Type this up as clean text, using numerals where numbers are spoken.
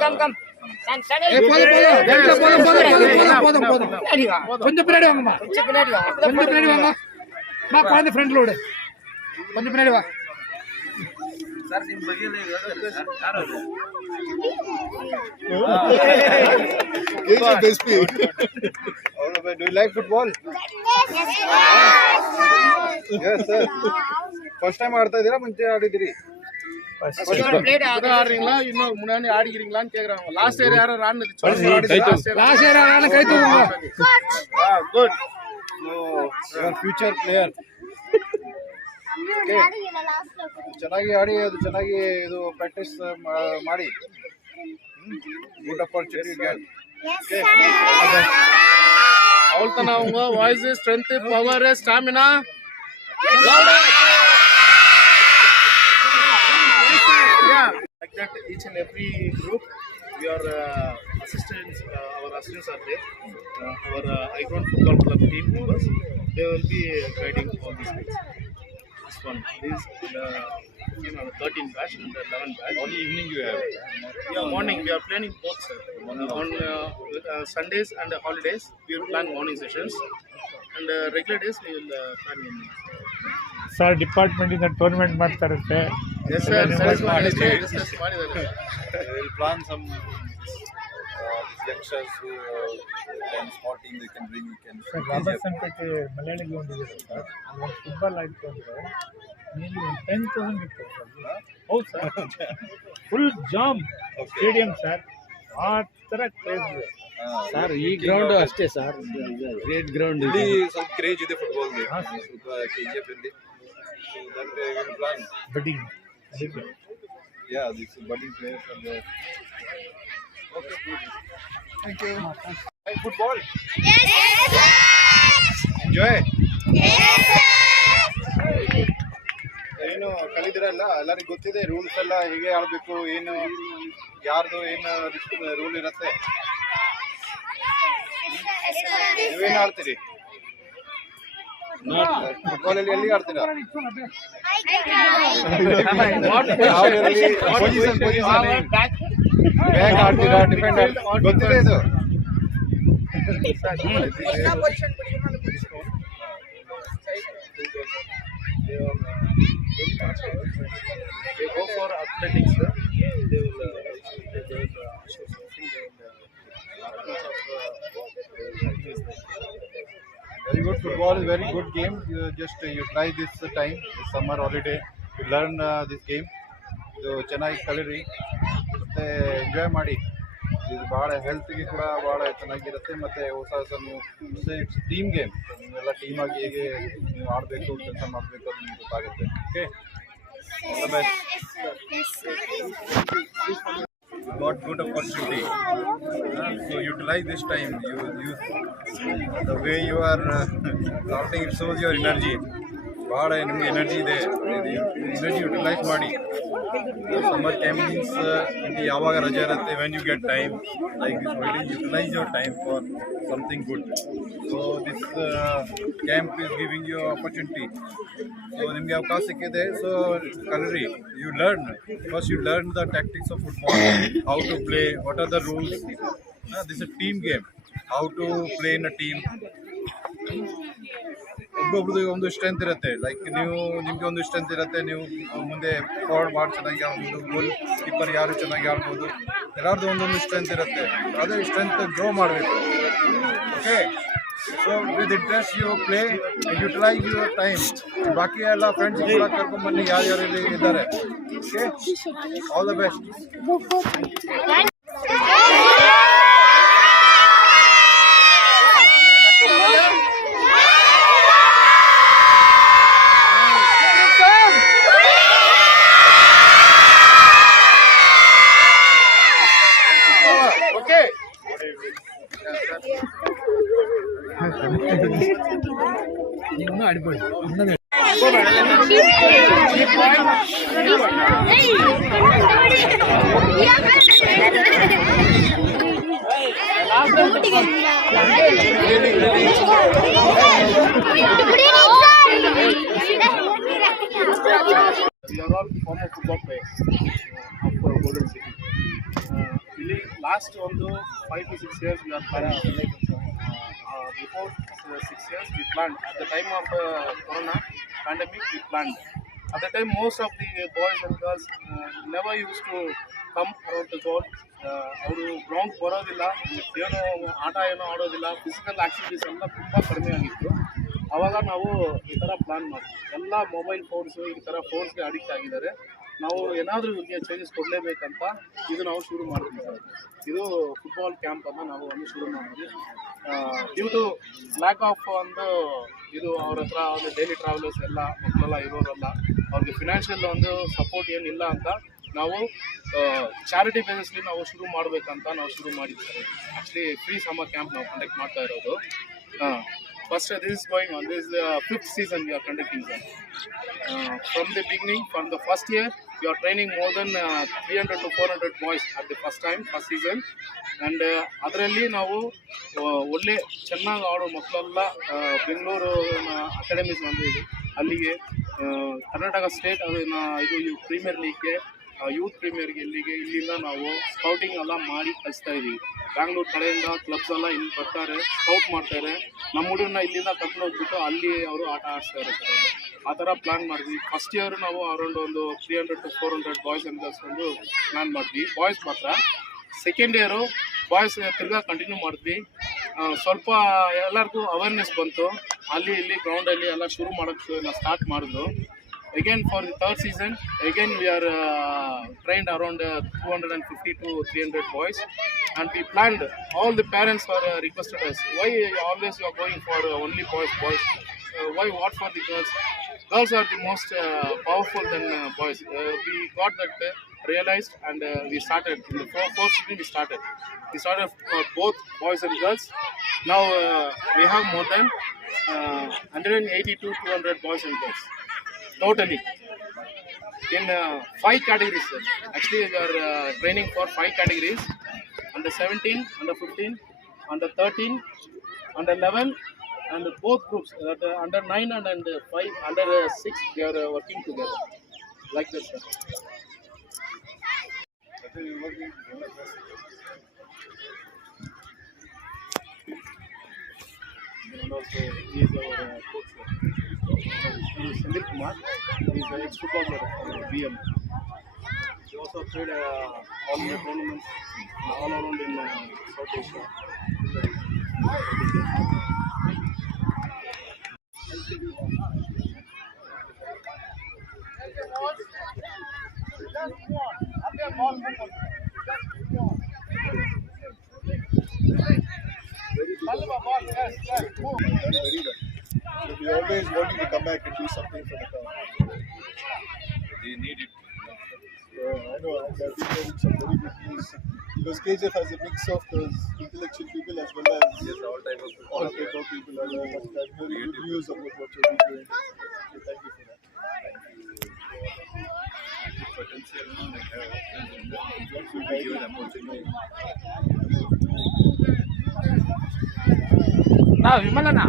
come. கொஞ்சம் பின்னாடி வாங்கம்மா, கொஞ்சம் பின்னாடி வாங்க. குழந்தை ஃப்ரெண்ட்ல விடு, கொஞ்சம் பின்னாடி வா. ಸರ್ ನಿಮ್ಮ ಬಗ್ಗೆ ಯಾರು Do you like football? Yes sir. First time ಆಡ್ತಾ ಇದೀರಾ ಮುಂಚೆ ಆಡಿದಿರಿ? ஆடுறீங்களா இன்னும் முன்னாடி ஆடிக்கிறீங்களான்னு கேக்குறாங்க. லாஸ்ட் இயர் யாரோ ஆடுனது லாஸ்ட் இயர் ஆடுன கை தூக்குங்க. Good. So future player. ಚೆನ್ನಾಗಿ ಆಡಿ, ಅದು ಚೆನ್ನಾಗಿ ಇದು ಪ್ರಾಕ್ಟೀಸ್ ಮಾಡಿ. Good opportunity get. ಅವಳ್ತನ அவங்க voice strength power stamina like that. Each and every group we are assistants, our assistants are there, our Icon Football Club team members, they will be guiding all these things. This one is the 13 batch and the 11 batch. Only evening you have? Yeah, morning we are planning both, sir. On Sundays and holidays we will plan morning sessions, and regular days we will plan evening. Sir department ಇಂದ ಟೂರ್ನಮೆಂಟ್ ಮಾಡ್ತಾರಂತೆ. Yes sir, we will plan some youngsters who can small team they can bring. Sir Robertson ಪೇಟೆ ಮಲಯಾಳಿ ಗ್ರೌಂಡ್ ಇದೆ ಸರ್, ಒಂದು ಫುಟ್ಬಾಲ್ ಆಯಿತು ಅಂದರೆ ನೀವು 10,000 ಇತ್ತು ಸರ್. ಹೌದು sir, full jam stadium sir, ಆ ಥರ ಕ್ರೇಜ್ ಇದೆ ಸರ್. ಈ ಗ್ರೌಂಡ್ ಅಷ್ಟೇ ಸರ್, ಗ್ರೇಟ್ ಗ್ರೌಂಡ್ ಇಲ್ಲಿ ಸ್ವಲ್ಪ ಕ್ರೇಜ್ ಇದೆ ಫುಟ್ಬಾಲ್ ಗೆ, ಸ್ವಲ್ಪ KGF ಇಲ್ಲಿ. So that we will plan. Budding Yeah, this is budding players are there. Okay, good. Thank you. Like football? Yes sir. Enjoy? Yes sir. ಏನು ಕಲಿದಿರಲ್ಲ, ಎಲ್ಲರಿಗೂ ಗೊತ್ತಿದೆ ರೂಲ್ಸ್ ಎಲ್ಲ, ಹೇಗೆ ಆಡಬೇಕು, ಏನು ಯಾರ್ದು ಏನು ರೂಲ್ ಇರುತ್ತೆ. ನೀವೇನು ಆಡ್ತೀರಿ ಫುಟ್ಬಾಲ್ ಅಲ್ಲಿ? ಎಲ್ಲಿ ಆಡ್ತೀರಾ? ಬ್ಯಾಕ್ ಆಡ್ತೀರಾ, ಡಿಫೆಂಡ್ ಗೊತ್ತಿದೆ ಇದು? They go for athletics, sir. They will show something. Very good. Football is very good game. You try this time, this summer holiday, to learn this game. So ಚೆನ್ನಾಗಿ ಕಲಿರಿ ಮತ್ತೆ ಎಂಜಾಯ್ ಮಾಡಿ. ಇದು ಭಾಳ ಹೆಲ್ತ್ಗೆ ಕೂಡ ಭಾಳ ಚೆನ್ನಾಗಿರುತ್ತೆ. ಮತ್ತು ಹೊಸ ನೀವು ಇಟ್ಸ್ ಟೀಮ್ ಗೇಮ್, ನೀವೆಲ್ಲ ಟೀಮ್ ಆಗಿ ಹೇಗೆ ನೀವು ಆಡಬೇಕು, ಕೆಲಸ ಮಾಡಬೇಕು ಅದು ನಿಮ್ಗೆ ಗೊತ್ತಾಗುತ್ತೆ. Okay, all the best. You got good opportunity, so utilize this time. You use the way you are starting, it shows your energy. ಭಾಳ ನಿಮ್ಗೆ ಎನರ್ಜಿ ಇದೆ, ಎನರ್ಜಿ ಯುಟಿಲೈಸ್ ಮಾಡಿ. ಸಮ್ಮರ್ ಕ್ಯಾಂಪ್ ಮೀನ್ಸ್ ನಿಮಗೆ ಯಾವಾಗ ರಜೆ ಇರುತ್ತೆ, when you get time like this holiday, utilise your time for something good. So this camp is giving you opportunity. So ನಿಮಗೆ ಅವಕಾಶ ಸಿಕ್ಕಿದೆ, ಸೊ ಕಲಿರಿ. You learn first, you learn the tactics of football, how to play, what are the rules. This is team game, how to play in a team. ಒಬ್ಬೊಬ್ರದ್ದು ಒಂದು strength ಇರುತ್ತೆ, ಲೈಕ್ ನಿಮಗೆ ಒಂದು strength ಇರುತ್ತೆ, ನೀವು ಮುಂದೆ ಫಾರ್ವರ್ಡ್ ಮಾಡಿ ಚೆನ್ನಾಗಿ ಆಡ್ಬೋದು, ಗೋಲ್ ಕೀಪರ್ ಯಾರು ಚೆನ್ನಾಗಿ ಆಡ್ಬೋದು, ಎಲ್ಲರದ್ದು ಒಂದೊಂದು ಸ್ಟ್ರೆಂತ್ ಇರುತ್ತೆ. ಅದೇ ಸ್ಟ್ರೆಂತ್ ಗ್ರೋ ಮಾಡಬೇಕು. Okay, so with interest you play, utilise your time. ಬಾಕಿ ಎಲ್ಲ ಫ್ರೆಂಡ್ಸ್ ಕೂಡ ಕರ್ಕೊಂಡ್ಬನ್ನಿ, ಯಾರ್ಯಾರು ಇದ್ದಾರೆ. Okay, all the best. ನೀನು ಆಡಿಬೋದು. We are all former football players of Golden City. last ಒಂದು 5 to 6 years we are planning. Before 6 years we planned. At the time of Corona pandemic we planned. At the time most of the boys and girls never used to come around the zone. ಅವರು ಗ್ರೌಂಡ್ ಬರೋದಿಲ್ಲ, ಏನೋ ಆಟ ಏನೋ ಆಡೋದಿಲ್ಲ, physical activities ಎಲ್ಲ ತುಂಬ ಕಡಿಮೆ ಆಗಿತ್ತು. ಆವಾಗ ನಾವು ಈ ಥರ ಪ್ಲ್ಯಾನ್ ಮಾಡಿದ್ವಿ. ಎಲ್ಲ ಮೊಬೈಲ್ ಫೋನ್ಸು ಈ ಥರ ಫೋನ್ಸ್ಗೆ ಅಡಿಕ್ಟ್ ಆಗಿದ್ದಾರೆ. ನಾವು ಏನಾದರೂ ಇವ್ರಿಗೆ ಚೇಂಜಸ್ ಕೊಡಲೇಬೇಕಂತ ಇದು ನಾವು ಶುರು ಮಾಡಿದ್ವಿ ಸರ್. ಇದು ಫುಟ್ಬಾಲ್ ಕ್ಯಾಂಪನ್ನು ನಾವು ಒಂದು ಶುರು ಮಾಡಿದ್ವಿ. ಡ್ಯೂ ಟು ಲ್ಯಾಕ್ ಆಫ್ ಒಂದು ಇದು ಅವ್ರ ಹತ್ರ ಒಂದು ಡೈಲಿ ಟ್ರಾವೆಲರ್ಸ್ ಎಲ್ಲ ಮಕ್ಕಳೆಲ್ಲ ಇರೋರಲ್ಲ, ಅವ್ರಿಗೆ ಫಿನಾನ್ಷಿಯಲ್ ಒಂದು ಸಪೋರ್ಟ್ ಏನಿಲ್ಲ ಅಂತ ನಾವು ಚಾರಿಟಿ ಬೇಸಸ್ಲಿ ನಾವು ಶುರು ಮಾಡಬೇಕಂತ ನಾವು ಶುರು ಮಾಡಿದ್ವಿ sir. Actually free summer camp ನಾವು ಕಂಡಕ್ಟ್ ಮಾಡ್ತಾ ಇರೋದು. First, this is going on. This is the 5th season we are conducting, sir. From the beginning, from the first year, we are training more than 300 to 400 boys at the first season. And ಅದರಲ್ಲಿ ನಾವು ಒಳ್ಳೆ ಚೆನ್ನಾಗಿ ಆಡೋ ಮಕ್ಕಳೆಲ್ಲ ಬೆಂಗಳೂರು ಅಕಾಡೆಮೀಸ್ ಬಂದಿದೆ, ಅಲ್ಲಿಗೆ ಕರ್ನಾಟಕ ಸ್ಟೇಟ್ ಅದನ್ನು ಇದು ಪ್ರೀಮಿಯರ್ ಲೀಗ್ಗೆ, ಯೂತ್ ಪ್ರೀಮಿಯರ್ಗೆ ಇಲ್ಲಿಂದ ನಾವು ಸ್ಕೌಟಿಂಗ್ ಎಲ್ಲ ಮಾಡಿ ಕಳಿಸ್ತಾ ಇದ್ದೀವಿ. ಬ್ಯಾಂಗ್ಳೂರು ಕಡೆಯಿಂದ ಕ್ಲಬ್ಸ್ ಎಲ್ಲ ಇಲ್ಲಿ ಬರ್ತಾರೆ, ಸ್ಕೌಟ್ ಮಾಡ್ತಾರೆ, ನಮ್ಮ ಹುಡುಗರನ್ನ ಇಲ್ಲಿಂದ ಕರ್ಕೊಂಡು ಹೋಗ್ಬಿಟ್ಟು ಅಲ್ಲಿ ಅವರು ಆಟ ಆಡಿಸ್ತಾ ಇರ್ತಾರೆ. ಆ ಥರ ಪ್ಲ್ಯಾನ್ ಮಾಡಿದ್ವಿ. ಫಸ್ಟ್ ಇಯರ್ ನಾವು ಅರೌಂಡ್ ಒಂದು 300 to 400 ಬಾಯ್ಸ್ ಆ್ಯಂಡ್ ಗರ್ಲ್ಸ್ ಒಂದು ಪ್ಲ್ಯಾನ್ ಮಾಡಿದ್ವಿ, ಬಾಯ್ಸ್ ಮಾತ್ರ. ಸೆಕೆಂಡ್ ಇಯರು ಬಾಯ್ಸ್ ತಿರ್ಗಾ ಕಂಟಿನ್ಯೂ ಮಾಡಿದ್ವಿ. ಸ್ವಲ್ಪ ಎಲ್ಲರಿಗೂ ಅವೇರ್ನೆಸ್ ಬಂತು, ಅಲ್ಲಿ ಇಲ್ಲಿ ಗ್ರೌಂಡಲ್ಲಿ ಎಲ್ಲ ಶುರು ಮಾಡೋಕ್ಕೆ ನಾವು ಸ್ಟಾರ್ಟ್ ಮಾಡಿದ್ರು. Again for the third season, again we are trained around 250 to 300 boys, and we planned. All the parents were requested us, why always you are going for only boys? Why what for the girls? Girls are the most powerful than boys. We got that realized, and we started in the fourth season. We started for both boys and girls. Now we have more than 180 to 200 boys and girls. Totally in 5 categories, sir. Actually we are training for 5 categories: under 17, under 15, under 13, under 11, and both groups that under 9 and under 5, under 6 they are working together like that, sir. And also he is our coach, sir. He is Sandeep Kumar. He is an ex-footballer of BM. He also played all the tournaments all around in South Asia. So we always want you to come back and do something for the town. They need it. I know, and I've been hearing some very good news. Because KGF has a mix of those intellectual people as well as Yes, all type of people. all type of people. And I'm very good news about what you're doing. So thank you for that. Potential like give an opportunity. ವಿಮಲನಾ